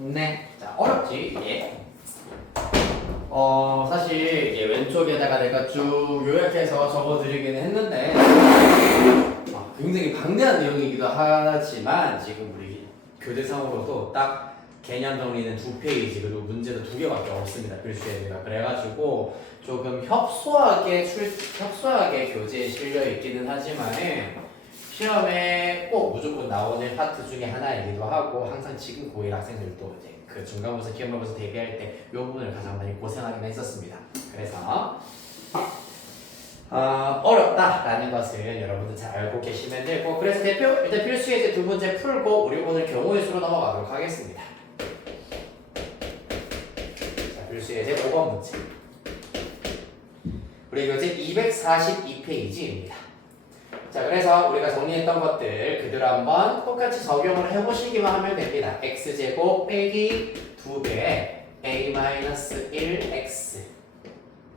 네. 자, 어렵지, 이게. 사실 이게 왼쪽에다가 내가 쭉 요약해서 적어드리기는 했는데, 굉장히 방대한 내용이기도 하지만, 지금 우리 교재상으로도 딱 개념 정리는 2페이지, 그리고 문제도 2개밖에 없습니다. 필수예제가. 그래가지고, 조금 협소하게 교재에 실려 있기는 하지만, 시험에 꼭 무조건 나오는 파트 중에 하나이기도 하고 항상 지금 고1 학생들도 이제 그 중간고사, 기말고사 대비할 때 이 부분을 가장 많이 고생하긴 했었습니다. 그래서 어렵다라는 것을 여러분들 잘 알고 계시면 되고, 그래서 일단 필수 예제 2문제 풀고 우리 오늘 경우의 수로 넘어가도록 하겠습니다. 자, 필수 예제 5번 문제. 우리 교재 242페이지입니다. 자, 그래서 우리가 정리했던 것들 그대로 한번 똑같이 적용을 해보시기만 하면 됩니다. x제곱 빼기 2배 a-1x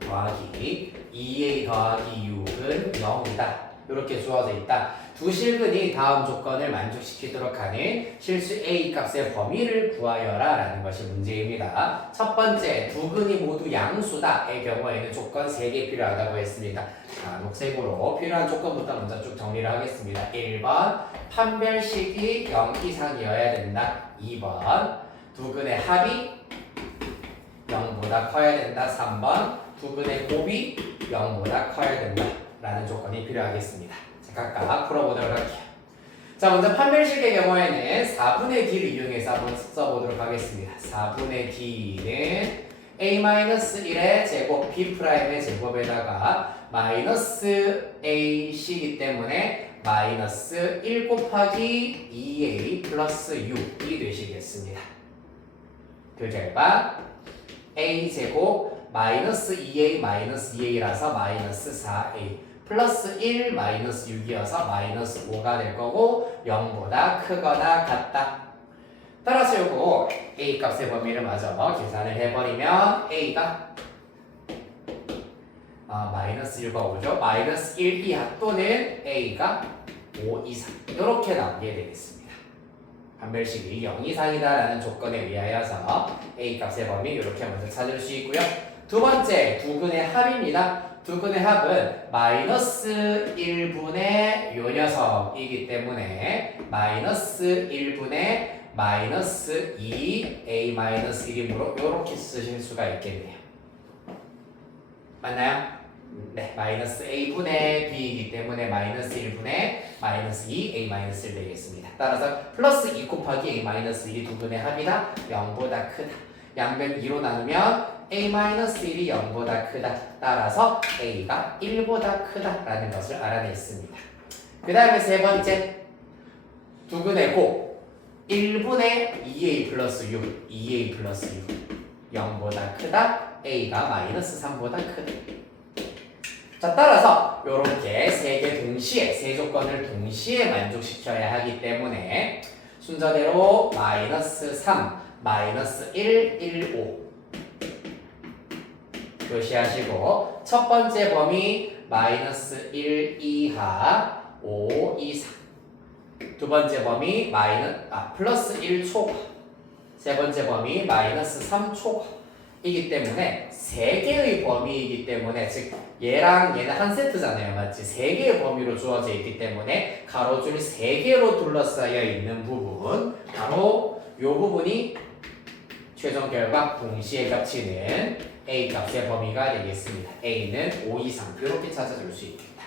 더하기 2a 더하기 6은 0이다. 이렇게 주어져 있다. 두 실근이 다음 조건을 만족시키도록 하는 실수 a 값의 범위를 구하여라 라는 것이 문제입니다. 첫 번째, 두 근이 모두 양수다의 경우에는 조건 3개 필요하다고 했습니다. 자, 녹색으로 필요한 조건부터 먼저 쭉 정리를 하겠습니다. 1번, 판별식이 0 이상이어야 된다. 2번, 두 근의 합이 0보다 커야 된다. 3번, 두 근의 곱이 0보다 커야 된다 라는 조건이 필요하겠습니다. 자, 각각 풀어보도록 할게요. 자, 먼저 판별식의 경우에는 4분의 d를 이용해서 한번 써보도록 하겠습니다. 4분의 d는 a-1의 제곱 b'의 제곱에다가 마이너스 a씨이기 때문에 마이너스 1 곱하기 2a 플러스 6이 되시겠습니다. 그 결과 a 제곱 마이너스 2a 마이너스 2a라서 마이너스 4a 플러스 1 마이너스 6이어서 마이너스 5가 될 거고 0보다 크거나 같다. 따라서 요거 a 값의 범위를 마저 계산을 해버리면 a가 마이너스 1과 5죠. 마이너스 1 이하 또는 a가 5 이상 이렇게 나오게 되겠습니다. 판별식이 0 이상이다라는 조건에 의하여서 a 값의 범위 이렇게 먼저 찾을 수 있고요. 두 번째, 두 근의 합입니다. 두 근의 합은 마이너스 1분의 요 녀석이기 때문에 마이너스 1분의 마이너스 2 a 마이너스 1이므로 이렇게 쓰실 수가 있겠네요. 맞나요? 네, 마이너스 a분의 b이기 때문에 마이너스 1분의 마이너스 2 a 마이너스 1 되겠습니다. 따라서 플러스 2 곱하기 a 마이너스 1이 두 근의 합이다. 0보다 크다. 양변 2로 나누면 a 마이너스 1이 0보다 크다. 따라서 a가 1보다 크다라는 것을 알아냈습니다. 그 다음에 세 번째, 두 근의 곱 1분의 2a 플러스 6, 2a 플러스 6 0보다 크다. a가 마이너스 3보다 크다. 자, 따라서 이렇게 세 조건을 동시에 만족시켜야 하기 때문에 순서대로 마이너스 3, 마이너스 1, 1, 5 표시하시고 첫 번째 범위 마이너스 1 이하 5 이상 두 번째 범위 플러스 1 초과 세 번째 범위 마이너스 3 초과이기 때문에 세 개의 범위이기 때문에 즉 얘랑 얘는 한 세트잖아요. 맞지? 세 개의 범위로 주어져 있기 때문에 가로줄 세 개로 둘러싸여 있는 부분 바로 이 부분이 최종 결과 동시에 겹치는 a 값의 범위가 되겠습니다. a는 5 이상 이렇게 찾아줄 수 있겠다.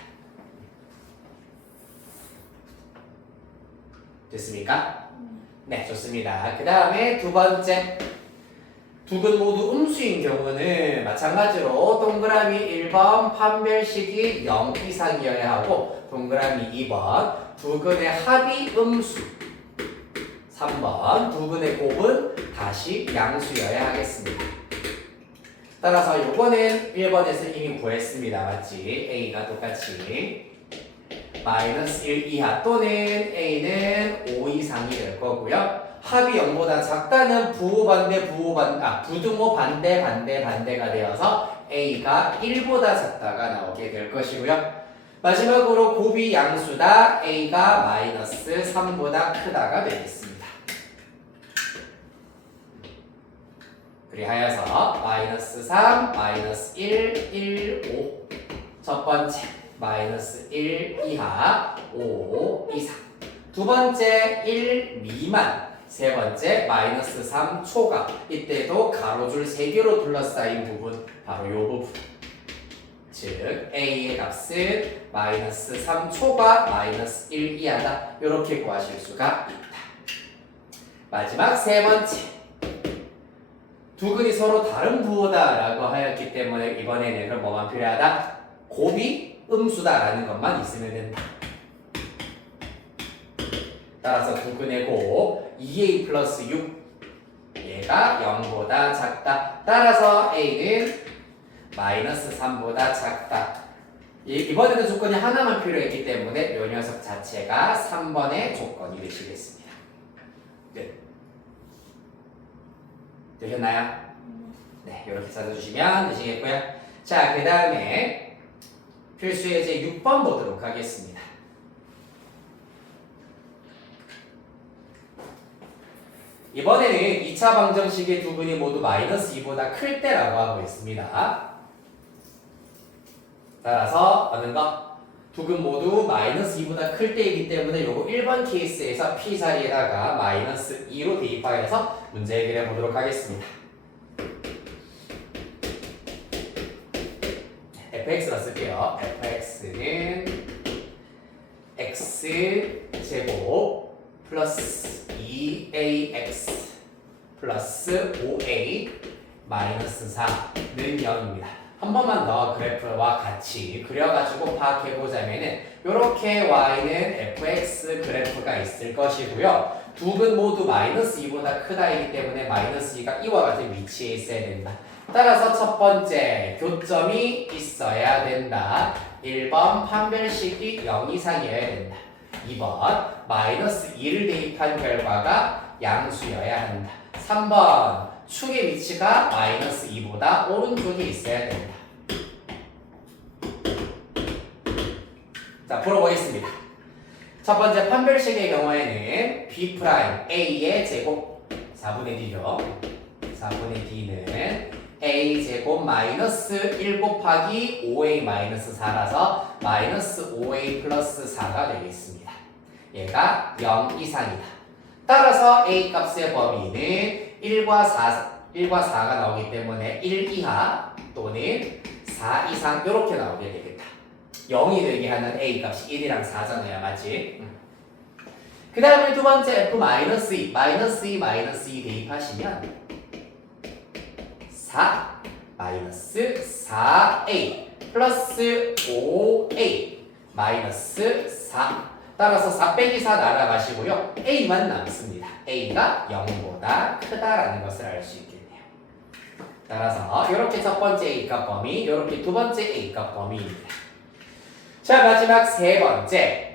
됐습니까? 네, 좋습니다. 그 다음에 두 번째, 두 근 모두 음수인 경우는 마찬가지로 동그라미 1번 판별식이 0 이상이어야 하고 동그라미 2번 두 근의 합이 음수 3번 두 근의 곱은 다시 양수여야 하겠습니다. 따라서 요거는 1번에서 이미 구했습니다. 맞지? a가 똑같이 마이너스 1 이하 또는 a는 5 이상이 될 거고요. 합이 0보다 작다는 부등호 반대가 되어서 a가 1보다 작다가 나오게 될 것이고요. 마지막으로 곱이 양수다. a가 마이너스 3보다 크다가 되겠습니다. 그리하여서 마이너스 3, 마이너스 1, 1, 5. 첫 번째 마이너스 1 이하, 5 이상. 두 번째 1 미만. 세 번째 마이너스 3 초과. 이때도 가로줄 3개로 둘러싸인 부분, 바로 이 부분. 즉 A의 값은 마이너스 3 초과 마이너스 1 이하다. 이렇게 구하실 수가 있다. 마지막 세 번째. 두 근이 서로 다른 부호다라고 하였기 때문에 이번에는 그럼 뭐만 필요하다? 곱이 음수다라는 것만 있으면 된다. 따라서 두 근의 곱 2a 플러스 6 얘가 0보다 작다. 따라서 a는 마이너스 3보다 작다. 이번에는 조건이 하나만 필요했기 때문에 이 녀석 자체가 3번의 조건이 되시겠습니다. 끝. 되셨나요? 네, 이렇게 찾아주시면 되시겠고요. 자, 그 다음에 필수 예제 6번 보도록 하겠습니다. 이번에는 2차 방정식의 두 근이 모두 마이너스 2보다 클 때라고 하고 있습니다. 따라서 어느 거? 두 근 모두 마이너스 2보다 클 때이기 때문에 요거 1번 케이스에서 p 자리에다가 마이너스 2로 대입하여서 문제 해결해 보도록 하겠습니다. fx로 쓸게요. fx는 x제곱 플러스 2ax 플러스 5a 마이너스 4는 0입니다. 한 번만 더 그래프와 같이 그려가지고 파악해보자면은 요렇게 y는 fx 그래프가 있을 것이고요. 두 근 모두 마이너스 2보다 크다이기 때문에 마이너스 2가 이와 같은 위치에 있어야 된다. 따라서 첫 번째 교점이 있어야 된다. 1번 판별식이 0 이상이어야 된다. 2번 마이너스 2를 대입한 결과가 양수여야 한다. 3번 축의 위치가 마이너스 2보다 오른쪽에 있어야 된다. 자, 풀어보겠습니다. 첫 번째 판별식의 경우에는 b' a의 제곱 4분의 d죠. 4분의 d는 a제곱 마이너스 1 곱하기 5a 마이너스 4라서 마이너스 5a 플러스 4가 되겠습니다. 얘가 0 이상이다. 따라서 a 값의 범위는 1과 4가 나오기 때문에 1 이하 또는 4 이상 이렇게 나오게 되겠다. 0이 되게 하는 a 값이 1이랑 4잖아요. 맞지? 그 다음에 두 번째 f 마이너스 2 대입하시면 4 마이너스 4a 플러스 5a 마이너스 4. 따라서 4 빼기 4 날아가시고요. a만 남습니다. a가 0보다 크다라는 것을 알 수 있겠네요. 따라서 이렇게 첫 번째 a값 범위, 이렇게 두 번째 a값 범위입니다. 자, 마지막 세 번째.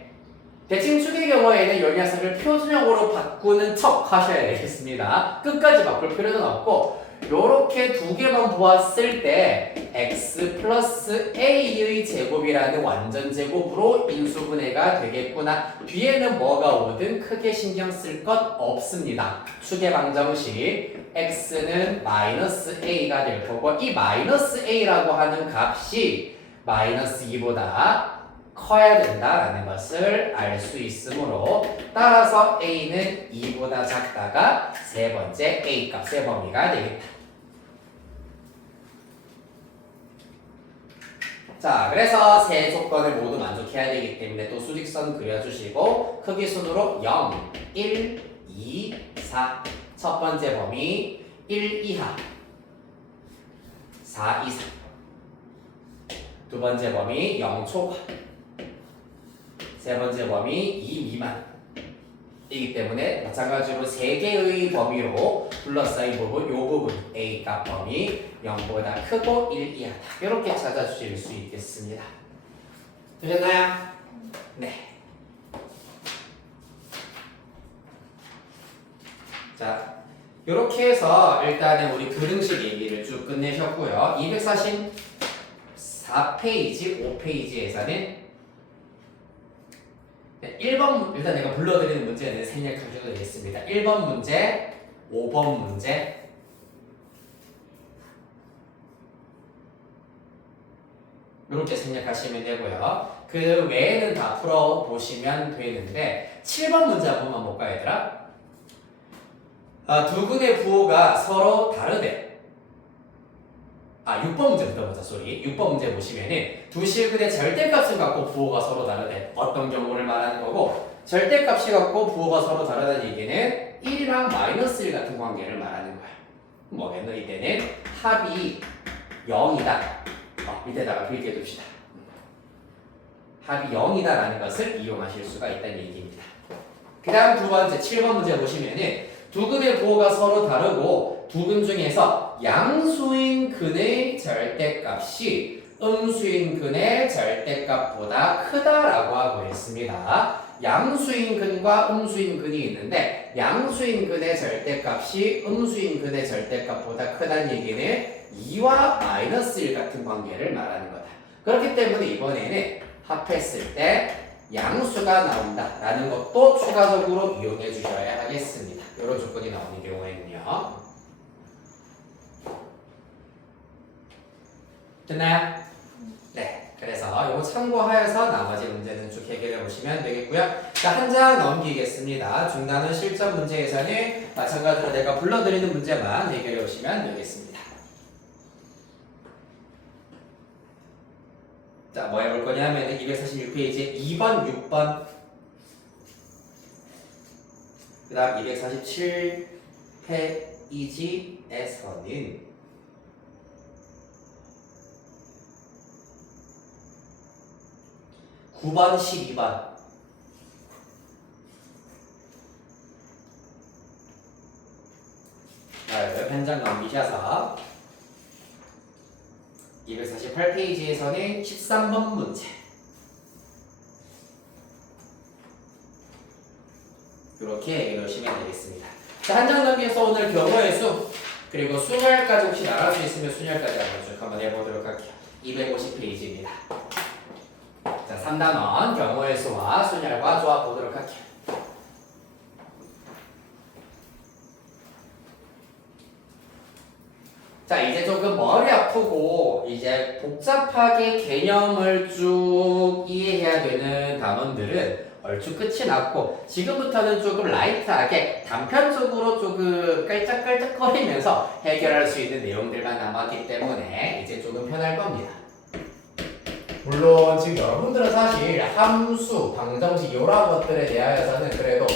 대칭축의 경우에는 이 녀석을 표준형으로 바꾸는 척 하셔야 되겠습니다. 끝까지 바꿀 필요는 없고 요렇게 두 개만 보았을 때 x 플러스 a의 제곱이라는 완전 제곱으로 인수분해가 되겠구나. 뒤에는 뭐가 오든 크게 신경 쓸 것 없습니다. 축의 방정식 x는 마이너스 a가 될 거고 이 마이너스 a라고 하는 값이 마이너스 2보다 커야 된다라는 것을 알 수 있으므로 따라서 a는 2보다 작다가 세 번째 a 값의 범위가 되겠다. 자, 그래서 세 조건을 모두 만족해야 되기 때문에 또 수직선 그려주시고 크기 순으로 0, 1, 2, 4 첫 번째 범위 1 이하 4 이상 두 번째 범위 0 초과 세 번째 범위 2 미만이기 때문에 마찬가지로 세 개의 범위로 둘러싸인 부분, 이 부분 a 값 범위 0보다 크고 1 이하다. 이렇게 찾아주실 수 있겠습니다. 되셨나요? 네. 자, 이렇게 해서 일단은 우리 그릉식 얘기를 쭉 끝내셨고요. 244페이지, 5페이지에서는 1번 일단 내가 불러드리는 문제는 생략하셔도 되겠습니다. 1번 문제, 5번 문제, 이렇게 생략하시면 되고요. 그 외에는 다 풀어보시면 되는데 7번 문제 한 번만 볼까요, 얘들아? 두 근의 부호가 서로 다르대. 6번 문제부터 보자, 소리. 6번 문제 보시면은 두 실근의 절대값을 갖고 부호가 서로 다르대. 어떤 경우를 말하는 거고, 절대값이 갖고 부호가 서로 다르다는 얘기는 1이랑 마이너스 1 같은 관계를 말하는 거야. 뭐겠노? 이때는 합이 0이다. 밑에다가 빌게 둡시다. 합이 0이다라는 것을 이용하실 수가 있다는 얘기입니다. 그 다음 두 번째, 7번 문제 보시면은 두 근의 부호가 서로 다르고 두 근 중에서 양수인 근의 절대값이 음수인 근의 절대값보다 크다라고 하고 있습니다. 양수인 근과 음수인 근이 있는데 양수인 근의 절대값이 음수인 근의 절대값보다 크다는 얘기는 2와 마이너스 1 같은 관계를 말하는 거다. 그렇기 때문에 이번에는 합했을 때 양수가 나온다라는 것도 추가적으로 이용해 주셔야 하겠습니다. 이런 조건이 나오는 경우에는요. 됐나요? 네. 그래서 이거 참고하여서 나머지 문제는 쭉 해결해 보시면 되겠고요. 자, 한 장 넘기겠습니다. 중단원 실전 문제에서는 마찬가지로 내가 불러드리는 문제만 해결해 보시면 되겠습니다. 자, 뭐 해볼 거냐면 246페이지에 2번, 6번, 그 다음 247페이지에서는 9번, 12번 옆 한 장 넘기셔서 248페이지에서는 13번 문제 이렇게 읽으시면 되겠습니다. 자, 한 장 넘겨서 오늘 경우의 수 그리고 순열까지 혹시 나갈 수 있으면 순열까지 한번 해보도록 할게요. 250페이지입니다. 자, 3단원 경우의 수와 순열과 조합 보도록 할게요. 자, 이제 조금 머리 아프고 이제 복잡하게 개념을 쭉 이해해야 되는 단원들은 얼추 끝이 났고 지금부터는 조금 라이트하게 단편적으로 조금 깔짝깔짝거리면서 해결할 수 있는 내용들만 남았기 때문에 이제 조금 편할 겁니다. 물론 지금 여러분들은 사실 함수, 방정식 이런 것들에 대하여서는 그래도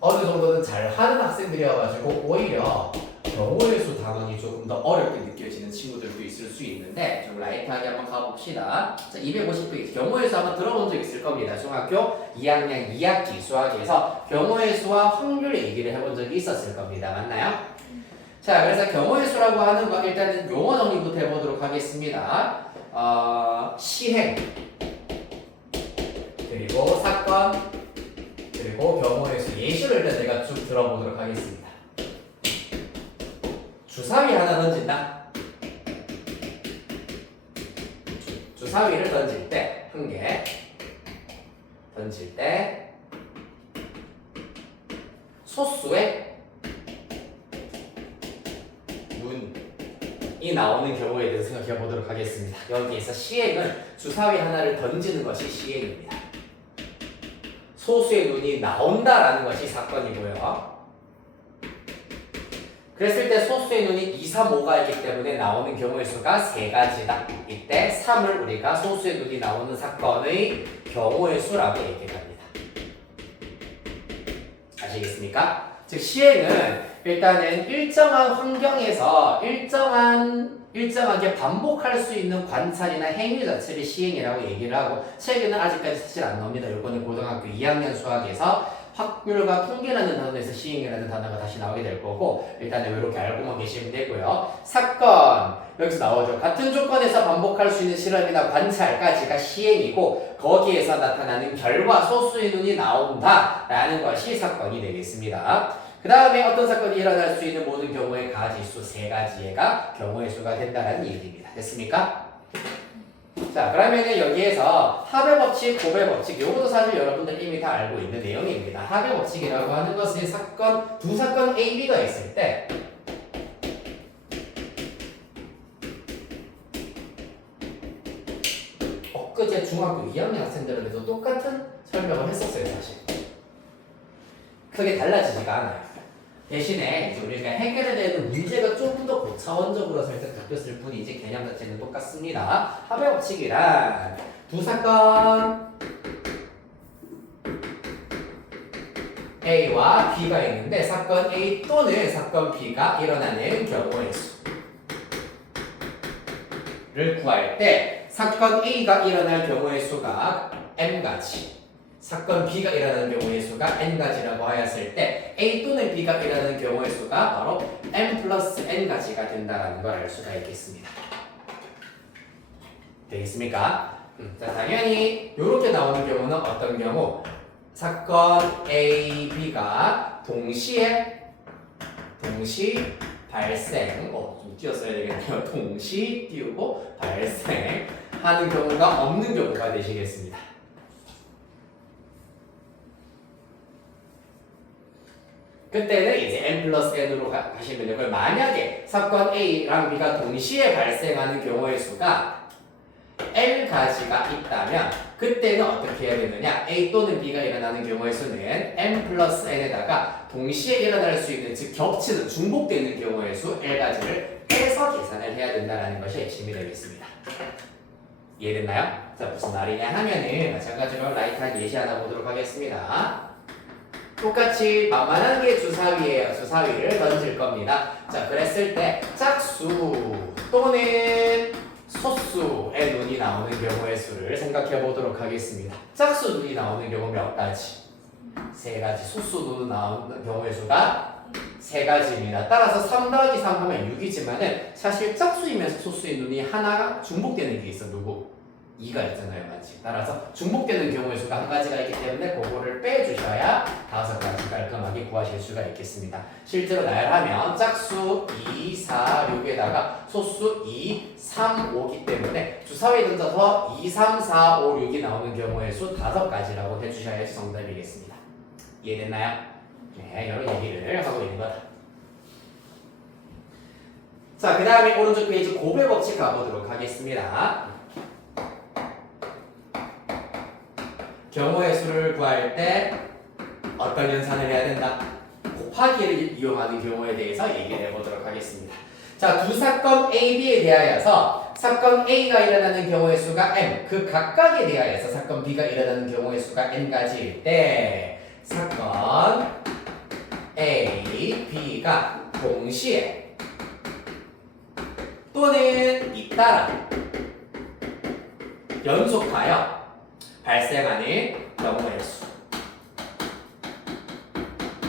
어느 정도는 잘 하는 학생들이어가지고 오히려 경우의 수 단원이 조금 더 어렵게 느껴지는 친구들도 있을 수 있는데 좀 라이트하게 한번 가봅시다. 자, 250페이지 경우의 수 한번 들어본 적 있을 겁니다. 중학교 2학년 2학기 수학에서 경우의 수와 확률 얘기를 해본 적이 있었을 겁니다. 맞나요? 자, 그래서 경우의 수라고 하는 거 일단은 용어 정리부터 해보도록 하겠습니다. 시행 그리고 사건 그리고 경우의 수 예시를 일단 제가 쭉 들어보도록 하겠습니다. 주사위 하나 던진다. 주사위를 던질 때 한 개 던질 때 소수의 눈이 나오는 경우에 대해서 생각해 보도록 하겠습니다. 여기에서 시행은 주사위 하나를 던지는 것이 시행입니다. 소수의 눈이 나온다라는 것이 사건이고요. 그랬을 때 소수의 눈이 2, 3, 5가 있기 때문에 나오는 경우의 수가 3가지다. 이때 3을 우리가 소수의 눈이 나오는 사건의 경우의 수라고 얘기합니다. 아시겠습니까? 즉 시행은 일단은 일정한 환경에서 일정하게 반복할 수 있는 관찰이나 행위 자체를 시행이라고 얘기를 하고 책에는 아직까지 사실 안 나옵니다. 요거는 고등학교 2학년 수학에서 확률과 통계라는 단어에서 시행이라는 단어가 다시 나오게 될 거고 일단은 이렇게 알고만 계시면 되고요. 사건 여기서 나오죠. 같은 조건에서 반복할 수 있는 실험이나 관찰까지가 시행이고 거기에서 나타나는 결과 소수의 눈이 나온다라는 것이 사건이 되겠습니다. 그 다음에 어떤 사건이 일어날 수 있는 모든 경우의 가지수 3가지가 경우의 수가 된다는 얘기입니다. 됐습니까? 자, 그러면은 여기에서 합의 법칙, 곱의 법칙, 요것도 사실 여러분들 이미 다 알고 있는 내용입니다. 합의 법칙이라고 하는 것은 두 사건 A, B가 있을 때 중학교 2학년 학생들한테도 똑같은 설명을 했었어요, 사실. 크게 달라지지가 않아요. 대신에 이제 우리가 해결해야 되는 문제가 조금 더 고차원적으로 살짝 바뀌었을 뿐이지 개념 자체는 똑같습니다. 합의 법칙이란 두 사건 A와 B가 있는데 사건 A 또는 사건 B가 일어나는 경우의 수를 구할 때 사건 A가 일어날 경우의 수가 M가지, 사건 B가 일어나는 경우의 수가 N가지라고 하였을 때 A 또는 B가 일어나는 경우의 수가 바로 M 플러스 N가지가 된다는 걸 알 수가 있겠습니다. 되겠습니까? 자, 당연히 이렇게 나오는 경우는 어떤 경우? 사건 A, B가 동시 발생, 좀 띄웠어야 되겠네요. 동시 띄우고 발생하는 경우가 없는 경우가 되시겠습니다. 그때는 이제 n 플러스 n으로 가시면 되고요. 만약에 사건 A랑 B가 동시에 발생하는 경우의 수가 n가지가 있다면 그때는 어떻게 해야 되느냐? A 또는 B가 일어나는 경우의 수는 n 플러스 n에다가 동시에 일어날 수 있는, 즉 겹치는, 중복되는 경우의 수 L가지를 빼서 계산을 해야 된다는 것이 핵심이 되겠습니다. 이해됐나요? 자, 무슨 말이냐 하면은 마찬가지로 라이트한 예시 하나 보도록 하겠습니다. 똑같이 만만한 게 주사위예요. 주사위를 던질 겁니다. 자, 그랬을 때 짝수 또는 소수의 눈이 나오는 경우의 수를 생각해 보도록 하겠습니다. 짝수 눈이 나오는 경우 몇 가지? 세 가지. 소수 눈 나오는 경우의 수가 세 가지입니다. 따라서 3 더하기 3 하면 6이지만은 사실 짝수이면서 소수의 눈이 하나가 중복되는 게 있어. 누구? 2가 있잖아요, 맞지? 따라서 중복되는 경우의 수가 한 가지가 있기 때문에 그거를 빼주셔야 5가지 깔끔하게 구하실 수가 있겠습니다. 실제로 나열하면 짝수 2, 4, 6에다가 소수 2, 3, 5기 때문에 주사위에 던져서 2, 3, 4, 5, 6이 나오는 경우의 수 5가지라고 해주셔야지 정답이겠습니다. 이해됐나요? 네, 이런 얘기를 하고 있는 거다. 자, 그 다음에 오른쪽 페이지 곱의 법칙 가보도록 하겠습니다. 경우의 수를 구할 때 어떤 연산을 해야 된다? 곱하기를 이용하는 경우에 대해서 얘기를 해보도록 하겠습니다. 자, 두 사건 A, B에 대하여서 사건 A가 일어나는 경우의 수가 M, 그 각각에 대하여서 사건 B가 일어나는 경우의 수가 N가지일 때 사건 A, B가 동시에 또는 잇따라 연속하여 발생하는 경우의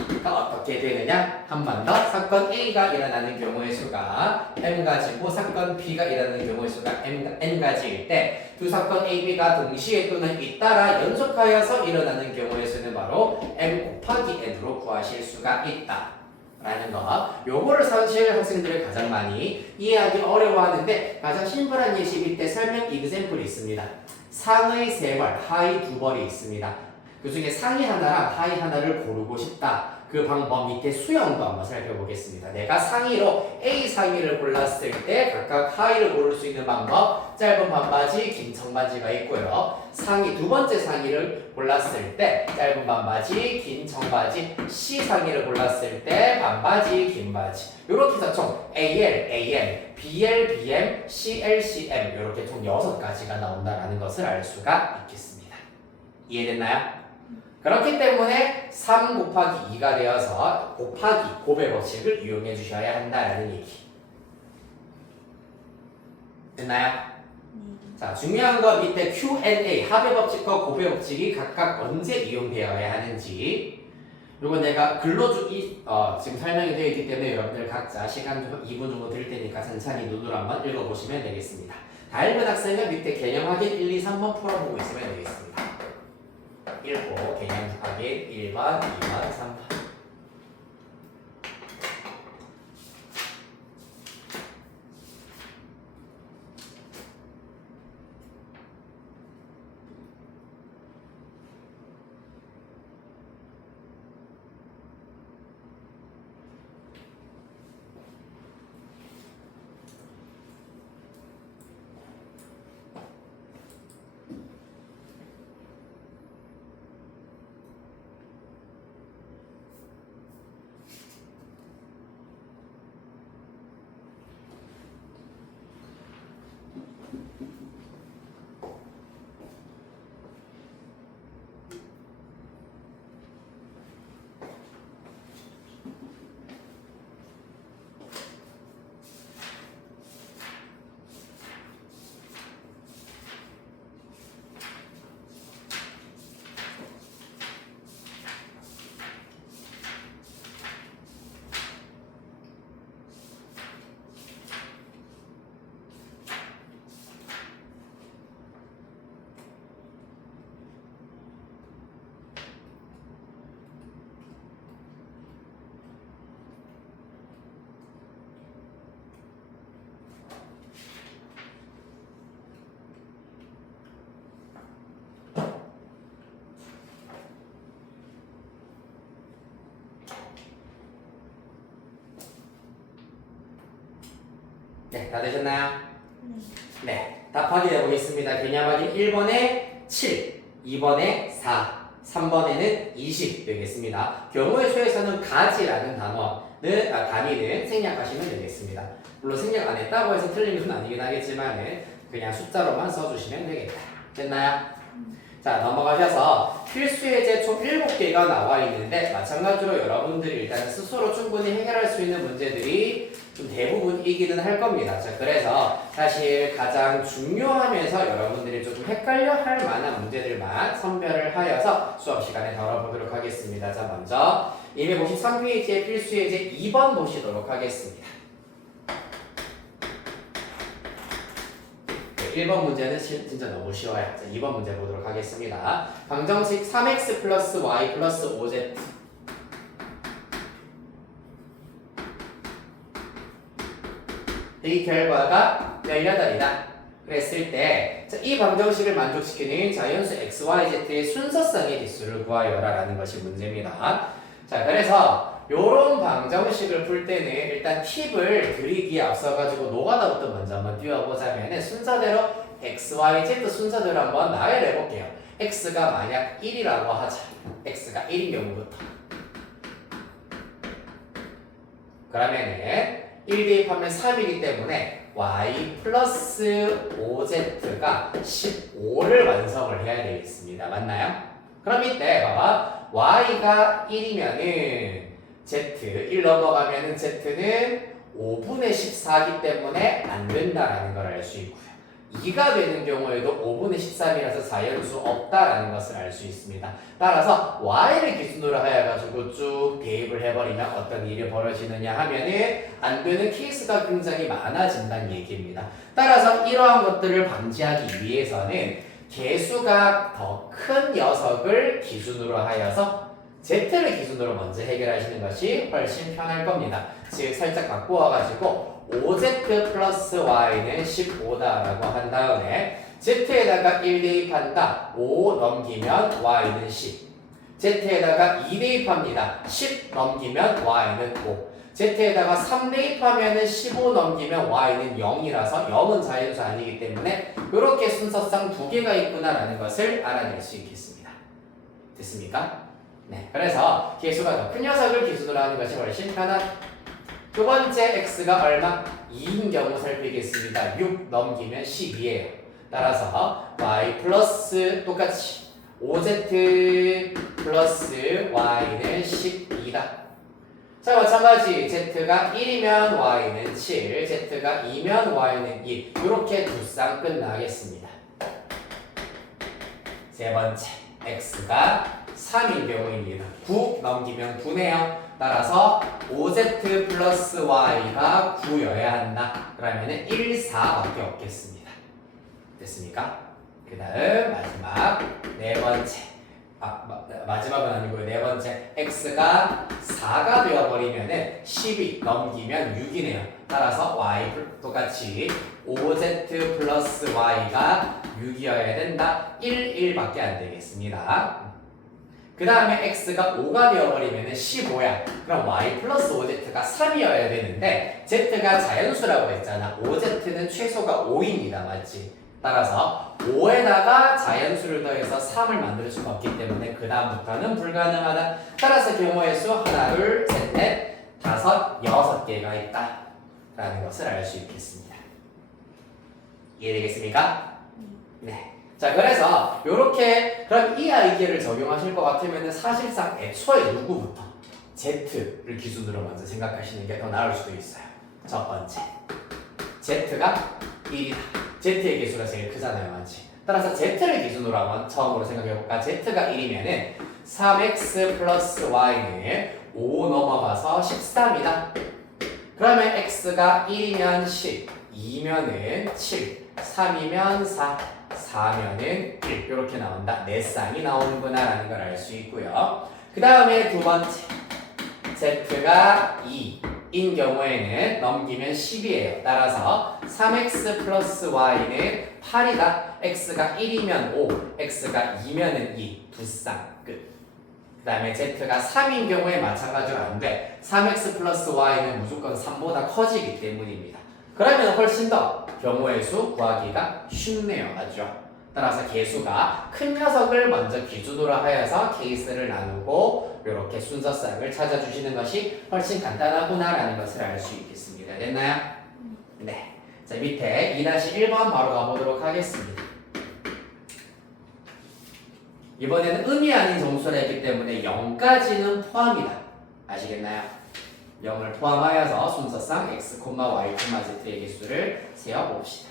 수가 어떻게 되느냐? 한 번 더. 사건 A가 일어나는 경우의 수가 M가지고 사건 B가 일어나는 경우의 수가 N가지일 때 두 사건 A, B가 동시에 또는 잇따라 연속하여서 일어나는 경우의 수는 바로 M 곱하기 N으로 구하실 수가 있다 라는 거. 요거를 사실 학생들이 가장 많이 이해하기 어려워하는데 가장 심플한 예시 밑에 설명 이그샘플이 있습니다. 상의 3벌, 하의 2벌이 있습니다. 그 중에 상의 하나랑 하의 하나를 고르고 싶다. 그 방법 밑에 수형도 한번 살펴보겠습니다. 내가 상의로 A 상의를 골랐을 때 각각 하의를 고를 수 있는 방법, 짧은 반바지, 긴 청바지가 있고요. 상의 두 번째 상의를 골랐을 때 짧은 반바지, 긴 청바지, C 상의를 골랐을 때 반바지, 긴 바지. 이렇게 해서 총 AL, AM, BL, BM, CL, CM 이렇게 총 6가지가 나온다는 것을 알 수가 있겠습니다. 이해됐나요? 그렇기 때문에 3 곱하기 2가 되어서 곱하기 곱의 법칙을 이용해 주셔야 한다는 얘기. 됐나요? 자, 중요한 거 밑에 Q&A, 합의 법칙과 곱의 법칙이 각각 언제 이용되어야 하는지, 그리고 내가 글로 지금 설명이 되어 있기 때문에 여러분들 각자 시간 좀 2분 정도 드릴 테니까 천천히 눈으로 한번 읽어보시면 되겠습니다. 다 읽은 학생은 밑에 개념 확인 1, 2, 3번 풀어보고 있으면 되겠습니다. 읽고 개념 확인 1번, 2번, 3번. 네, 다 되셨나요? 네, 답 확인해 보겠습니다. 개념 확인 1번에 7, 2번에 4, 3번에는 20 되겠습니다. 경우의 수에서는 가지라는 단위는 생략하시면 되겠습니다. 물론 생략 안 했다고 해서 틀린 건 아니긴 하겠지만 그냥 숫자로만 써주시면 되겠다. 됐나요? 자, 넘어가셔서 필수예제 총 7개가 나와 있는데 마찬가지로 여러분들이 일단 스스로 충분히 해결할 수 있는 문제들이 좀 대부분이기는 할 겁니다. 자, 그래서 사실 가장 중요하면서 여러분들이 조금 헷갈려 할 만한 문제들만 선별을 하여서 수업 시간에 다뤄보도록 하겠습니다. 자, 먼저 253페이지의 필수예제 2번 보시도록 하겠습니다. 1번 문제는 진짜 너무 쉬워요. 자, 2번 문제 보도록 하겠습니다. 방정식 3x 플러스 y 플러스 5z 이 결과가 18이다. 그랬을 때 이 방정식을 만족시키는 자연수 x, y, z의 순서상의 지수를 구하여라 라는 것이 문제입니다. 자, 그래서 요런 방정식을 풀 때는 일단 팁을 드리기에 앞서가지고 노가다부터 먼저 한번 띄워보자면 순서대로 x, y, z 순서대로 한번 나열해 볼게요. x가 만약 1이라고 하자. x가 1인 경우부터. 그러면은 1 대입하면 3이기 때문에 y 플러스 5z가 15를 완성을 해야 되겠습니다. 맞나요? 그럼 이때 봐봐. y가 1이면은 z 1 넘어가면은 z는 5분의 14이기 때문에 안 된다라는 걸 알 수 있고요. 2가 되는 경우에도 5분의 13이라서 자연수 없다라는 것을 알 수 있습니다. 따라서 y를 기준으로 하여가지고 쭉 대입을 해버리면 어떤 일이 벌어지느냐 하면은 안 되는 케이스가 굉장히 많아진다는 얘기입니다. 따라서 이러한 것들을 방지하기 위해서는 개수가 더 큰 녀석을 기준으로 하여서 z를 기준으로 먼저 해결하시는 것이 훨씬 편할 겁니다. 즉 살짝 바꾸어가지고 5z 플러스 y는 15다라고 한 다음에 z에다가 1 대입한다. 5 넘기면 y는 10. z에다가 2 대입합니다. 10 넘기면 y는 5. z에다가 3 대입하면 15 넘기면 y는 0이라서 0은 자연수 아니기 때문에 이렇게 순서상 2개가 있구나라는 것을 알아낼 수 있겠습니다. 됐습니까? 네, 그래서 개수가 더 큰 녀석을 기준으로 하는 것이 훨씬 편한. 두 번째 x가 얼마? 2인 경우 살피겠습니다. 6 넘기면 12예요. 따라서 y 플러스 똑같이 5z 플러스 y는 12다. 자, 마찬가지 z가 1이면 y는 7, z가 2면 y는 2. 이렇게 두 쌍 끝나겠습니다. 세 번째 x가 3인 경우입니다. 9 넘기면 9네요. 따라서 5z 플러스 y가 9여야 한다. 그러면은 1, 4밖에 없겠습니다. 됐습니까? 그 다음 마지막 네 번째. 마지막은 아니고요. 네 번째. x가 4가 되어버리면은 12 넘기면 6이네요. 따라서 y 똑같이 5z 플러스 y가 6이어야 된다. 1, 1밖에 안 되겠습니다. 그 다음에 x가 5가 되어버리면 15야. 그럼 y 플러스 5z가 3이어야 되는데 z가 자연수라고 했잖아. 5z는 최소가 5입니다. 맞지? 따라서 5에다가 자연수를 더해서 3을 만들 수가 없기 때문에 그 다음부터는 불가능하다. 따라서 경우의 수 하나, 둘, 셋, 넷, 다섯, 6개가 있다 라는 것을 알 수 있겠습니다. 이해되겠습니까? 네. 자, 그래서 요렇게 그럼 이 아이디어를 적용하실 것 같으면 사실상 애초에 누구부터? Z를 기준으로 먼저 생각하시는 게 더 나을 수도 있어요. 첫 번째, Z가 1이다. Z의 개수가 제일 크잖아요, 맞지? 따라서 Z를 기준으로 한번 처음으로 생각해볼까? Z가 1이면은 3x 플러스 y는 5 넘어가서 13이다. 그러면 x가 1이면 10, 2면은 7, 3이면 4, 4면은 1 이렇게 나온다. 4쌍이 나오는구나 라는 걸 알 수 있고요. 그 다음에 두 번째 z가 2인 경우에는 넘기면 10이에요. 따라서 3x 플러스 y는 8이다. x가 1이면 5, x가 2면은 2 두 쌍 끝. 그 다음에 z가 3인 경우에 마찬가지로 안 돼. 3x 플러스 y는 무조건 3보다 커지기 때문입니다. 그러면 훨씬 더 경우의 수 구하기가 쉽네요. 맞죠? 따라서 개수가 큰 녀석을 먼저 기준으로 하여서 케이스를 나누고 이렇게 순서쌍을 찾아주시는 것이 훨씬 간단하구나라는 것을 알 수 있겠습니다. 됐나요? 네. 자, 밑에 2-1번 바로 가보도록 하겠습니다. 이번에는 의미 아닌 정수라 했기 때문에 0까지는 포함이다. 아시겠나요? 0을 포함하여서 순서상 x, y, z의 개수를 세어봅시다.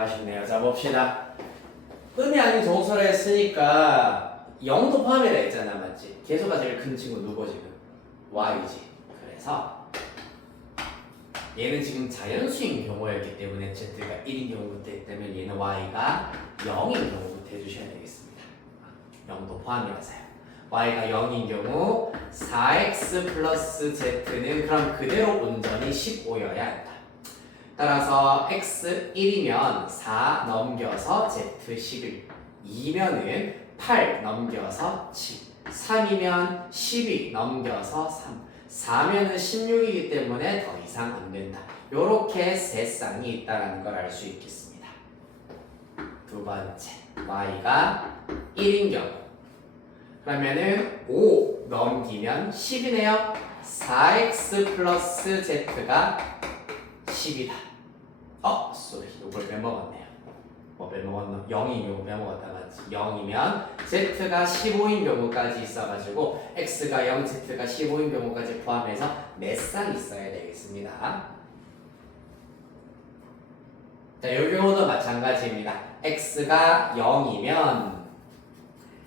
아쉽네요. 자, 봅시다. 의미 아닌 정수라 했으니까 0도 포함이라 했잖아, 맞지? 개수가 제일 큰 친구 누구 지금? y지. 그래서 얘는 지금 자연수인 경우였기 때문에 z가 1인 경우부터 했다면 얘는 y가 0인 경우부터 해주셔야 되겠습니다. 0도 포함이라서요. y가 0인 경우 4x 플러스 z는 그럼 그대로 온전히 15여야 한다. 따라서 x 1이면 4 넘겨서 z 11, 2면은 8 넘겨서 7, 3이면 12 넘겨서 3, 4면은 16이기 때문에 더 이상 안 된다. 요렇게 세 쌍이 있다는 걸 알 수 있겠습니다. 두 번째, y가 1인 경우 그러면은 5 넘기면 10이네요. 4x 플러스 z가 10이다. 쏘리. 이걸 빼먹었네요. 뭐 빼먹었나? 0인 경우 빼먹었다 맞지? 0이면 z가 15인 경우까지 있어가지고 x가 0, z가 15인 경우까지 포함해서 몇 쌍 있어야 되겠습니다. 자, 이 경우도 마찬가지입니다. x가 0이면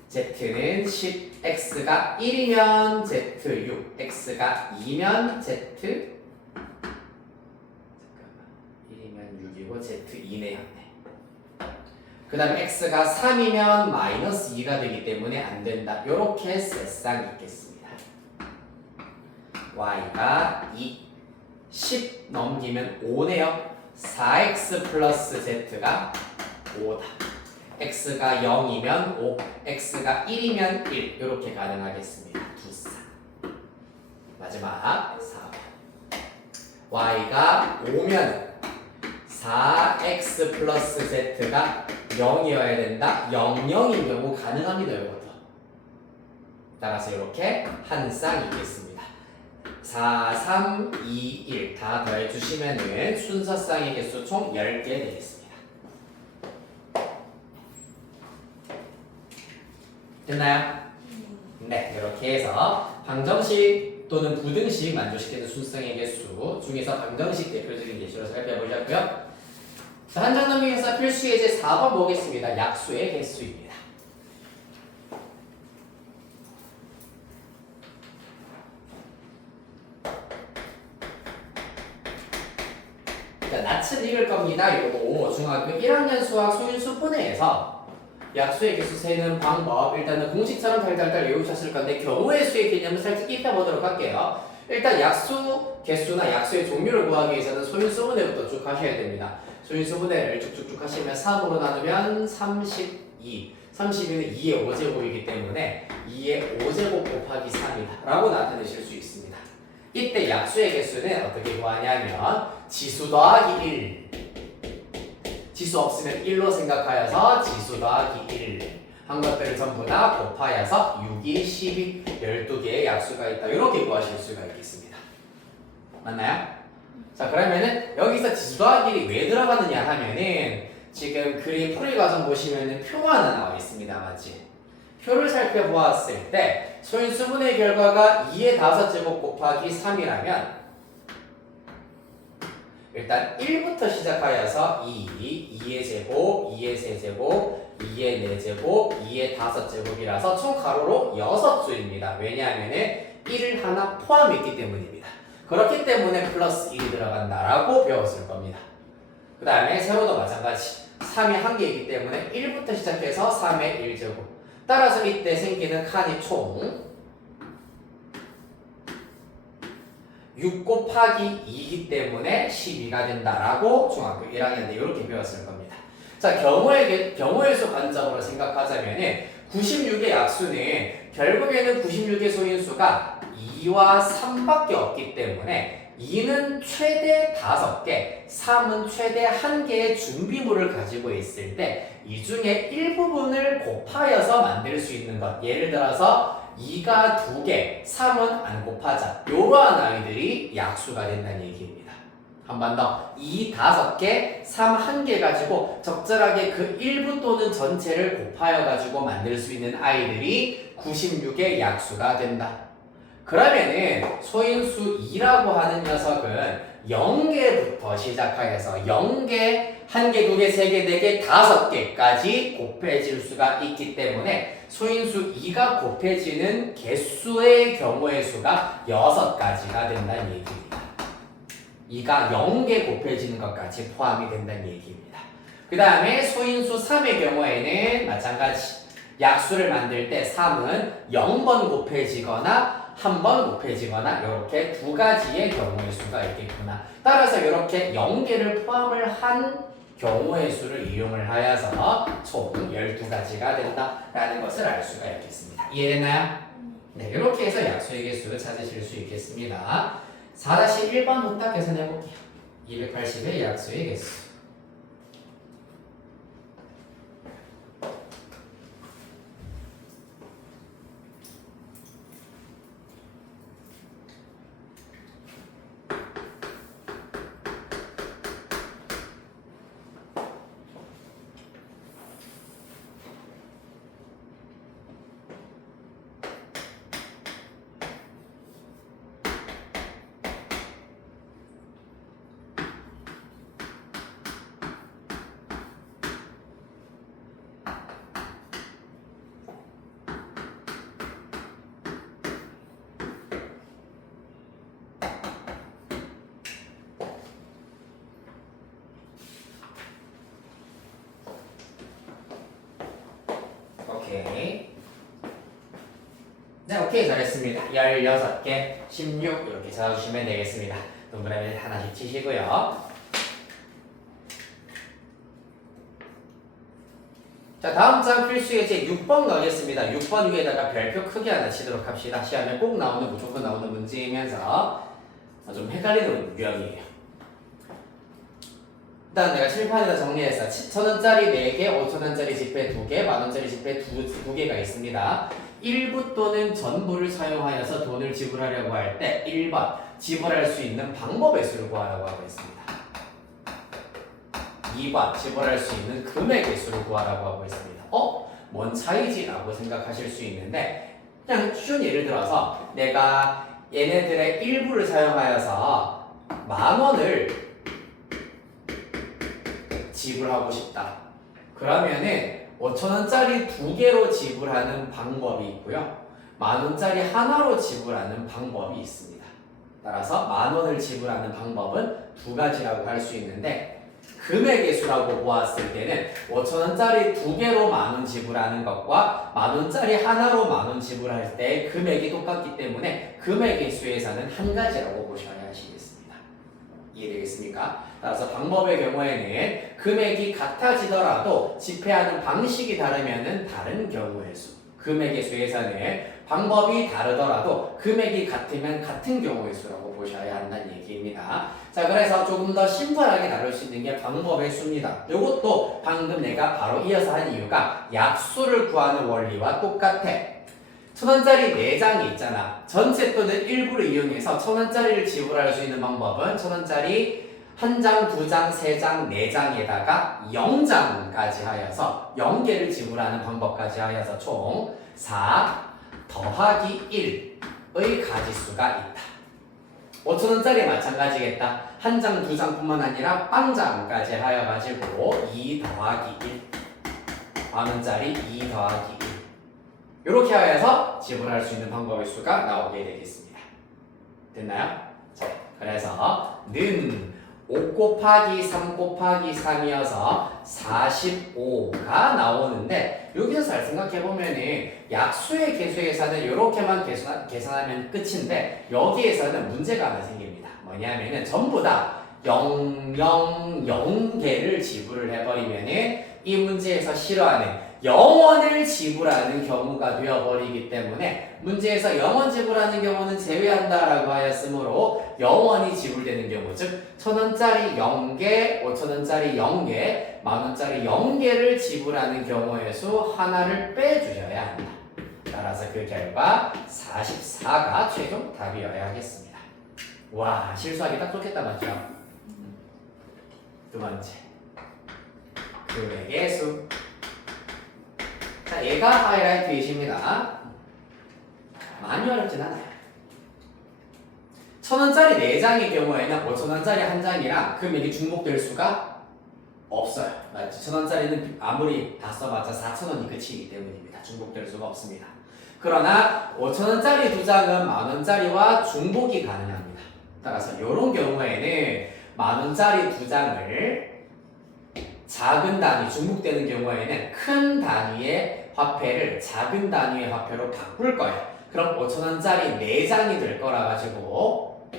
z는 10, x가 1이면 z 6, x가 2면 z 6이고 z2네요. 그 다음에 x가 3이면 마이너스 2가 되기 때문에 안 된다. 요렇게 세 쌍 있겠습니다. y가 2, 10 넘기면 5네요. 4x 플러스 z가 5다. x가 0이면 5, x가 1이면 1 이렇게 가능하겠습니다. 두 쌍. 마지막 4번 y가 5면 4x 플러스 z가 0이어야 된다. 0, 0인 경우 가능합니다. 이것도. 따라서 이렇게 한 쌍 있겠습니다. 4, 3, 2, 1 다 더해주시면은 순서쌍의 개수 총 10개 되겠습니다. 됐나요? 네, 이렇게 해서 방정식 또는 부등식 만족시키는 순서쌍의 개수 중에서 방정식 대표적인 예시로 살펴보셨고요. 한 장 넘기면서 필수 예제 4번 보겠습니다. 약수의 개수입니다. 일단 낯은 읽을 겁니다. 요거 중학교 1학년 수학 소인수 분해에서 약수의 개수 세는 방법 일단은 공식처럼 달달달 외우셨을 건데 경우의 수의 개념을 살짝 입혀보도록 할게요. 일단 약수 개수나 약수의 종류를 구하기 위해서는 소인수 분해부터 쭉 하셔야 됩니다. 소인수 분해를 쭉쭉쭉 하시면 3으로 나누면 32 32는 2의 5제곱이기 때문에 2의 5제곱 곱하기 3이다 라고 나타내실 수 있습니다. 이때 약수의 개수는 어떻게 구하냐면 지수 더하기 1 지수 없으면 1로 생각하여서 지수 더하기 1 한 것들을 전부 다 곱하여서 6이 12 12개의 약수가 있다 이렇게 구하실 수가 있겠습니다. 맞나요? 자 그러면은 여기서 지수 더하기 1이 왜 들어가느냐 하면은 지금 그림 풀이 과정 보시면은 표가 하나 나와 있습니다. 맞지? 표를 살펴보았을 때 소인수분의 결과가 2의 5제곱 곱하기 3이라면 일단 1부터 시작하여서 2의 제곱, 2의 세제곱, 2의 4제곱, 2의 5제곱이라서 총 가로로 6수입니다. 왜냐하면 1을 하나 포함했기 때문입니다. 그렇기 때문에 플러스 1이 들어간다라고 배웠을 겁니다. 그 다음에 세로도 마찬가지 3이 한 개이기 때문에 1부터 시작해서 3의 1제곱 따라서 이때 생기는 칸이 총 6 곱하기 2이기 때문에 12가 된다라고 중학교 1학년 때 이렇게 배웠을 겁니다. 자, 경우의 수 관점으로 생각하자면 96의 약수는 결국에는 96의 소인수가 2와 3밖에 없기 때문에 2는 최대 5개, 3은 최대 1개의 준비물을 가지고 있을 때 이 중에 일부분을 곱하여서 만들 수 있는 것. 예를 들어서 2가 2개, 3은 안 곱하자. 이러한 아이들이 약수가 된다는 얘기입니다. 한 번 더. 2, 5개, 3, 1개 가지고 적절하게 그 일부 또는 전체를 곱하여 가지고 만들 수 있는 아이들이 96의 약수가 된다. 그러면은 소인수 2라고 하는 녀석은 0개부터 시작하여서 0개, 1개, 2개, 3개, 4개, 5개까지 곱해질 수가 있기 때문에 소인수 2가 곱해지는 개수의 경우의 수가 6가지가 된다는 얘기입니다. 2가 0개 곱해지는 것까지 포함이 된다는 얘기입니다. 그 다음에 소인수 3의 경우에는 마찬가지 약수를 만들 때 3은 0번 곱해지거나 한 번 곱해지거나 이렇게 두 가지의 경우의 수가 있겠구나. 따라서 이렇게 0개를 포함을 한 경우의 수를 이용을 하여서 총 12가지가 된다라는 것을 알 수가 있겠습니다. 이해됐나요? 네, 이렇게 해서 약수의 개수를 찾으실 수 있겠습니다. 4-1번부터 계산해 볼게요. 280의 약수의 개수. 오케이. 네, 오케이. 잘했습니다. 16개, 16 이렇게 적어주시면 되겠습니다. 동그라미 하나씩 치시고요. 자, 다음 장 필수 예제 6번 가겠습니다. 6번 위에다가 별표 크게 하나 치도록 합시다. 시험에 꼭 나오는, 무조건 나오는 문제이면서 좀 헷갈리는 유형이에요. 일단 내가 칠판에다 정리했어. 1,000원짜리 4개, 5,000원짜리 지폐 2개, 만원짜리 지폐 2개가 있습니다. 일부 또는 전부를 사용하여서 돈을 지불하려고 할 때 1번 지불할 수 있는 방법의 수를 구하라고 하고 있습니다. 2번 지불할 수 있는 금액의 수를 구하라고 하고 있습니다. 뭔 차이지? 라고 생각하실 수 있는데 그냥 쉬운 예를 들어서 내가 얘네들의 일부를 사용하여서 10,000원을 지불하고 싶다. 그러면은 5,000원짜리 2개로 지불하는 방법이 있고요. 10,000원짜리 하나로 지불하는 방법이 있습니다. 따라서 10,000원을 지불하는 방법은 두 가지라고 할 수 있는데 금액의 수라고 보았을 때는 5,000원짜리 두 개로 10,000원 지불하는 것과 10,000원짜리 하나로 10,000원 지불할 때 금액이 똑같기 때문에 금액의 수에서는 한 가지라고 보셔야 하시겠습니다. 이해되겠습니까? 따라서 방법의 경우에는 금액이 같아지더라도 집행하는 방식이 다르면 다른 경우의 수, 금액의 수에서는 방법이 다르더라도 금액이 같으면 같은 경우의 수라고 보셔야 한다는 얘기입니다. 자, 그래서 조금 더 심플하게 다룰 수 있는 게 방법의 수입니다. 이것도 방금 내가 바로 이어서 한 이유가 약수를 구하는 원리와 똑같아. 1,000원짜리 4장이 있잖아. 전체 또는 일부를 이용해서 1,000원짜리를 지불할 수 있는 방법은 1,000원짜리 1장, 2장, 3장, 4장에다가 0장까지 하여서 0개를 지불하는 방법까지 하여서 총 4 더하기 1의 가지수가 있다. 5,000원짜리 마찬가지겠다. 1장, 2장 뿐만 아니라 빵장까지 하여가지고 2 더하기 1 10,000원짜리 2 더하기 1 이렇게 하여서 지불할 수 있는 방법의 수가 나오게 되겠습니다. 됐나요? 자, 그래서 는 5 곱하기 3 곱하기 3이어서 45가 나오는데 여기서 잘 생각해보면 약수의 개수에서는 이렇게만 계산하면 끝인데 여기에서는 문제가 하나 생깁니다. 뭐냐면은 전부 다 0, 0, 0개를 지불을 해버리면 이 문제에서 싫어하는 0원을 지불하는 경우가 되어버리기 때문에 문제에서 0원 지불하는 경우는 제외한다라고 하였으므로 0원이 지불되는 경우 즉 1,000원짜리 0개, 5,000원짜리 0개, 10,000원짜리 0개를 지불하는 경우의 수 하나를 빼주셔야 한다. 따라서 그 결과 44가 최종 답이어야 하겠습니다. 와, 실수하기 딱 좋겠다 맞죠? 두 번째 금액의 수. 자, 얘가 하이라이트이십니다. 많이 어렵진 않아요. 1,000원짜리 4장의 경우에는 5,000원짜리 한 장이랑 금액이 중복될 수가 없어요. 맞죠? 1,000원짜리는 아무리 다 써봤자 4,000원이 끝이기 때문입니다. 중복될 수가 없습니다. 그러나 5,000원짜리 두 장은 10,000원짜리와 중복이 가능합니다. 따라서 이런 경우에는 10,000원짜리 두 장을 작은 단위, 중복되는 경우에는 큰 단위의 화폐를 작은 단위의 화폐로 바꿀 거예요. 그럼 5,000원짜리 4장이 될 거라 가지고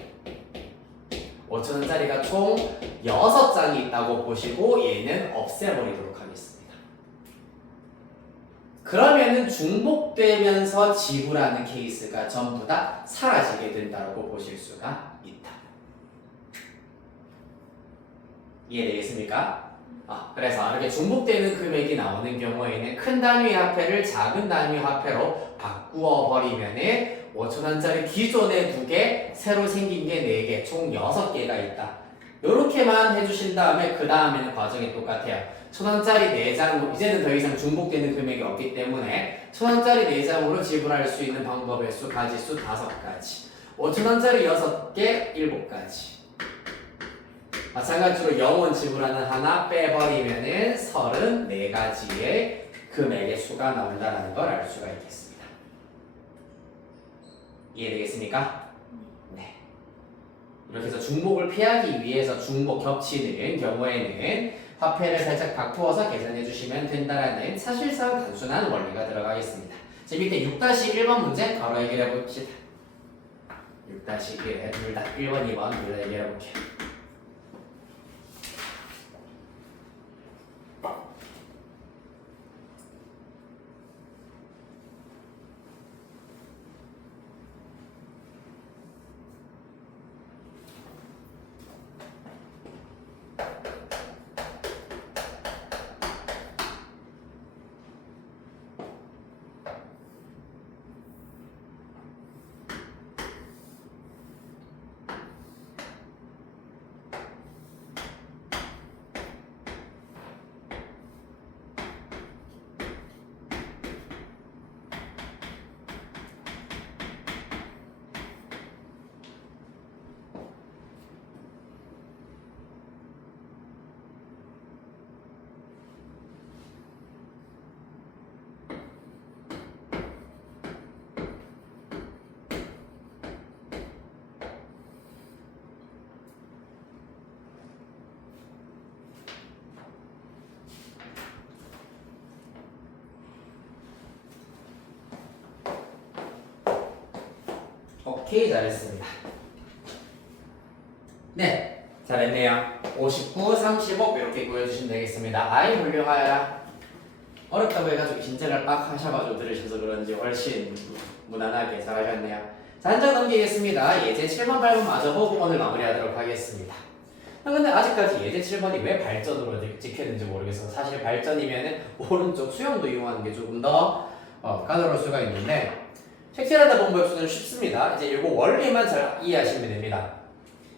5,000원짜리가 총 6장이 있다고 보시고 얘는 없애버리도록 하겠습니다. 그러면은 중복되면서 지불하는 케이스가 전부 다 사라지게 된다고 보실 수가 있다. 이해되겠습니까? 그래서 이렇게 중복되는 금액이 나오는 경우에는 큰 단위의 화폐를 작은 단위의 화폐로 바꾸어 버리면 5,000원짜리 기존에 2개, 새로 생긴 게 4개, 총 6개가 있다. 이렇게만 해주신 다음에 그 다음에는 과정이 똑같아요. 1,000원짜리 4장, 이제는 더 이상 중복되는 금액이 없기 때문에 1,000원짜리 4장으로 지불할 수 있는 방법의 수, 가지수 5가지, 5,000원짜리 6개, 7가지. 마찬가지로 0원 지불하는 하나 빼버리면은 34가지의 금액의 수가 나온다는 걸 알 수가 있겠습니다. 이해되겠습니까? 네. 이렇게 해서 중복을 피하기 위해서 중복 겹치는 경우에는 화폐를 살짝 바꾸어서 계산해 주시면 된다는 사실상 단순한 원리가 들어가겠습니다. 자, 밑에 6-1번 문제 바로 해결해 봅시다. 6-1, 둘 다 1번, 2번 둘 다 해결해 볼게요. 오케이, 잘했습니다. 네, 잘했네요. 59, 35 이렇게 구해주시면 되겠습니다. 아이 훌륭하여라. 어렵다고 해가지고 긴장을 빡 하셔가지고 들으셔서 그런지 훨씬 무난하게 잘하셨네요. 자, 한 장 넘기겠습니다. 예제 7번, 8번 마저 보고 오늘 마무리하도록 하겠습니다. 근데 아직까지 예제 7번이 왜 발전으로 찍혔는지 모르겠어요. 사실 발전이면은 오른쪽 수영도 이용하는 게 조금 더 까다로울 수가 있는데 색칠하다 본 법수는 쉽습니다. 이제 이거 원리만 잘 이해하시면 됩니다.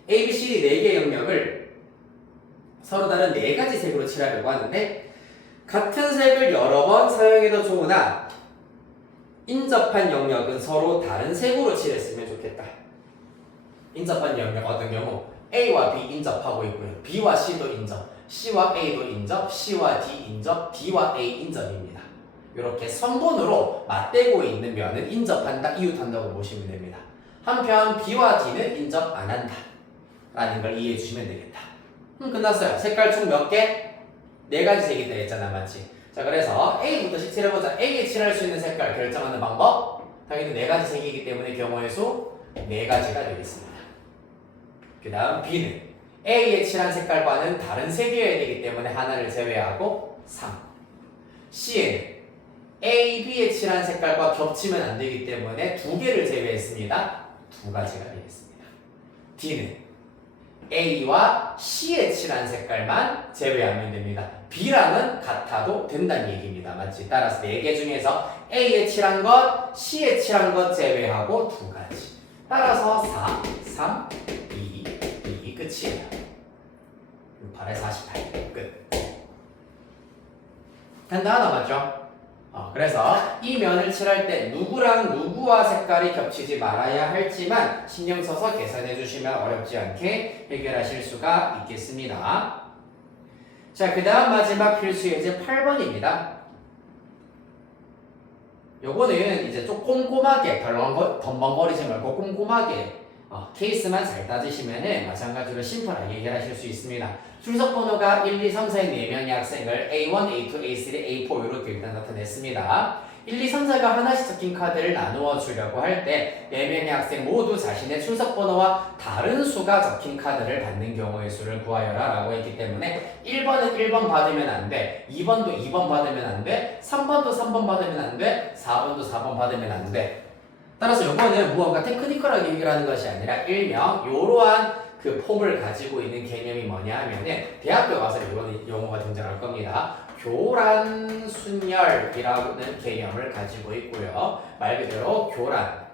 A, B, C, D 4개의 영역을 서로 다른 4가지 색으로 칠하려고 하는데 같은 색을 여러 번 사용해도 좋으나 인접한 영역은 서로 다른 색으로 칠했으면 좋겠다. 인접한 영역 어떤 경우 A와 B 인접하고 있고요. B와 C도 인접, C와 A도 인접, C와 D 인접, D와 A 인접입니다. 이렇게 선분으로 맞대고 있는 면은 인접한다, 이웃한다고 보시면 됩니다. 한편 B와 D는 인접 안 한다 라는 걸 이해해 주시면 되겠다. 끝났어요. 색깔 총 몇 개? 4가지 색이 있다 했잖아, 맞지? 자, 그래서 A부터 칠해보자. A에 칠할 수 있는 색깔 결정하는 방법 당연히 4가지 색이기 때문에 경우의 수 4가지가 되겠습니다. 그 다음 B는 A에 칠한 색깔과는 다른 색이어야 되기 때문에 하나를 제외하고 3. C에는 A, B에 칠한 색깔과 겹치면 안 되기 때문에 2개를 제외했습니다. 2가지가 되겠습니다. D는 A와 C에 칠한 색깔만 제외하면 됩니다. B랑은 같아도 된다는 얘기입니다. 맞지? 따라서 4개 중에서 A에 칠한 것, C에 칠한 것 제외하고 2가지. 따라서 4, 3, 2, 2 끝이에요. 8에 48 끝. 간단하다 맞죠? 그래서 이 면을 칠할 때 누구랑 누구와 색깔이 겹치지 말아야 할지만 신경 써서 계산해 주시면 어렵지 않게 해결하실 수가 있겠습니다. 자, 그 다음 마지막 필수 예제 8번입니다. 요거는 이제 좀 꼼꼼하게 덤벙거리지 말고 꼼꼼하게 케이스만 잘 따지시면은 마찬가지로 심플하게 해결하실 수 있습니다. 출석 번호가 1, 2, 3, 4의 4명의 학생을 A1, A2, A3, A4 이렇게 일단 나타냈습니다. 1, 2, 3, 4가 하나씩 적힌 카드를 나누어 주려고 할 때 4명의 학생 모두 자신의 출석 번호와 다른 수가 적힌 카드를 받는 경우의 수를 구하여라 라고 했기 때문에 1번은 1번 받으면 안 돼, 2번도 2번 받으면 안 돼, 3번도 3번 받으면 안 돼, 4번도 4번 받으면 안 돼. 따라서 이거는 무언가 테크니컬하게 해결하는 것이 아니라 일명 이러한 그 폼을 가지고 있는 개념이 뭐냐 하면은 대학교 가서 이런 용어가 등장할 겁니다. 교란순열이라는 개념을 가지고 있고요. 말 그대로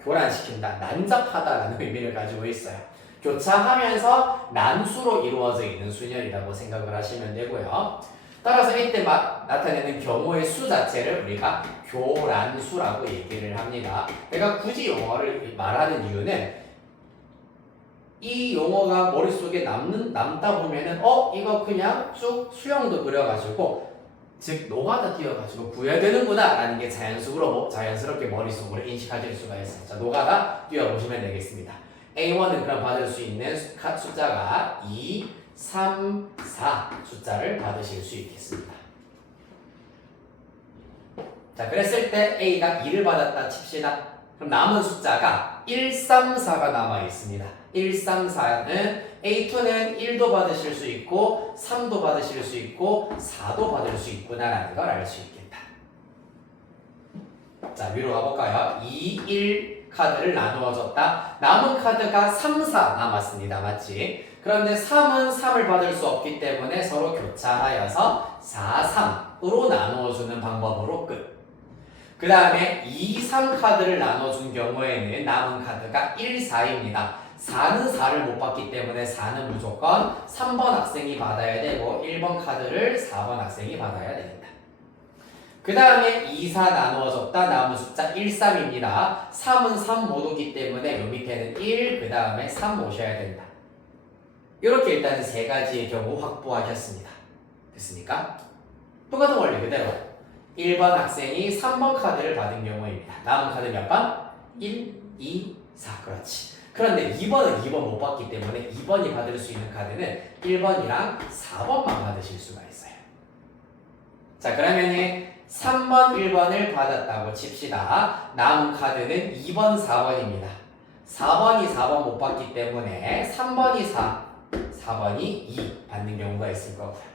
교란시킨다, 난잡하다라는 의미를 가지고 있어요. 교차하면서 난수로 이루어져 있는 순열이라고 생각을 하시면 되고요. 따라서 이때 나타내는 경우의 수 자체를 우리가 교란수라고 얘기를 합니다. 내가 굳이 용어를 말하는 이유는 이 용어가 머릿속에 남다 보면은 이거 그냥 쭉 수형도 그려가지고 즉 노가다 띄어가지고 구해야 되는구나 라는 게 자연스럽게 머릿속으로 인식하실 수가 있어요. 자, 노가다 띄워보시면 되겠습니다. A1은 그럼 받을 수 있는 숫자가 2, 3, 4 숫자를 받으실 수 있겠습니다. 자, 그랬을 때 A가 2를 받았다 칩시다. 그럼 남은 숫자가 1, 3, 4가 남아 있습니다. 1, 3, 4는 A2는 1도 받으실 수 있고 3도 받으실 수 있고 4도 받을 수 있구나라는 걸 알 수 있겠다. 자, 위로 가볼까요? 2, 1 카드를 나누어 줬다. 남은 카드가 3, 4 남았습니다. 맞지? 그런데 3은 3을 받을 수 없기 때문에 서로 교차하여서 4, 3으로 나누어주는 방법으로 끝. 그 다음에 2, 3 카드를 나눠준 경우에는 남은 카드가 1, 4입니다. 4는 4를 못 받기 때문에 4는 무조건 3번 학생이 받아야 되고 1번 카드를 4번 학생이 받아야 됩니다. 그 다음에 2, 4 나누어줬다. 남은 숫자 1, 3입니다. 3은 3 못 오기 때문에 요 밑에는 1, 그 다음에 3 오셔야 된다. 이렇게 일단 3가지의 경우 확보하셨습니다. 됐습니까? 똑같은 원리 그대로 1번 학생이 3번 카드를 받은 경우입니다. 남은 카드 몇 번? 1, 2, 4 그렇지. 그런데 2번은 2번 못 받기 때문에 2번이 받을 수 있는 카드는 1번이랑 4번만 받으실 수가 있어요. 자, 그러면 3번, 1번을 받았다고 칩시다. 남은 카드는 2번, 4번입니다. 4번이 4번 못 받기 때문에 3번이 4, 4번이 2 받는 경우가 있을 거고요.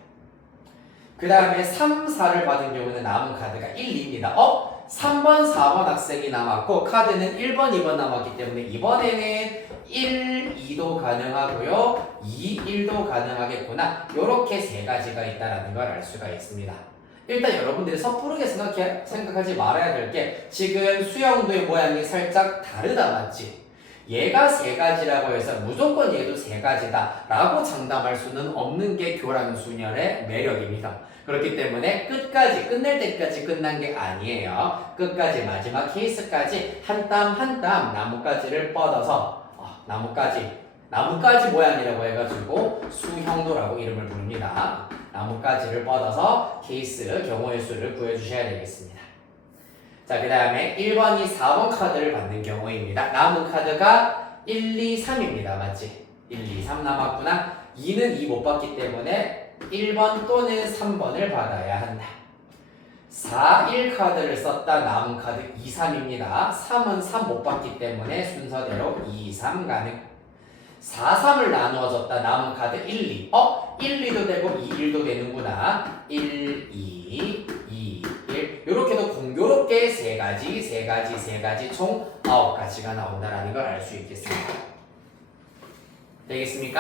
그 다음에 3, 4를 받은 경우는 남은 카드가 1, 2입니다. 3번, 4번 학생이 남았고 카드는 1번, 2번 남았기 때문에 이번에는 1, 2도 가능하고요. 2, 1도 가능하겠구나. 이렇게 세 가지가 있다는 걸 알 수가 있습니다. 일단 여러분들이 섣부르게 생각하지 말아야 될 게 지금 수영도의 모양이 살짝 다르다 맞지? 얘가 세 가지라고 해서 무조건 얘도 세 가지다 라고 장담할 수는 없는 게 교란수열의 매력입니다. 그렇기 때문에 끝까지 끝낼 때까지 끝난 게 아니에요. 끝까지 마지막 케이스까지 한 땀 한 땀 나뭇가지를 뻗어서 나뭇가지 모양이라고 해가지고 수형도라고 이름을 부릅니다. 나뭇가지를 뻗어서 케이스 경우의 수를 구해주셔야 되겠습니다. 자, 그 다음에 1번이 4번 카드를 받는 경우입니다. 남은 카드가 1, 2, 3입니다. 맞지? 1, 2, 3 남았구나. 2는 2 못 받기 때문에 1번 또는 3번을 받아야 한다. 4, 1 카드를 썼다. 남은 카드 2, 3입니다. 3은 3 못 받기 때문에 순서대로 2, 3 가능. 4, 3을 나누어 줬다. 남은 카드 1, 2. 1, 2도 되고 2, 1도 되는구나. 1, 2, 2, 1. 이렇게도 공교롭게 세 가지 총 9가지가 나온다는 걸 알 수 있겠습니다. 되겠습니까?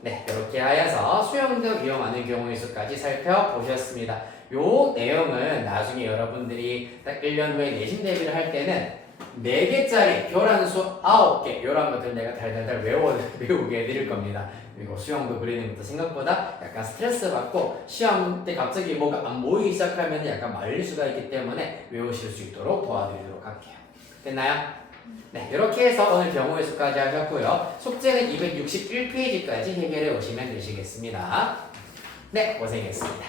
네, 이렇게 하여서 수영도 이용하는 경우의 수까지 살펴보셨습니다. 요 내용은 나중에 여러분들이 딱 1년 후에 내신 대비를 할 때는 4개짜리 교란수 9개 이런 것들 내가 달달달 외우게 해드릴 겁니다. 그리고 수영도 그리는 것도 생각보다 약간 스트레스 받고 시험 때 갑자기 뭐가 안 보이기 시작하면 약간 말릴 수가 있기 때문에 외우실 수 있도록 도와드리도록 할게요. 됐나요? 네, 이렇게 해서 오늘 경우의 수까지 하셨고요. 숙제는 261페이지까지 해결해 오시면 되시겠습니다. 네, 고생했습니다.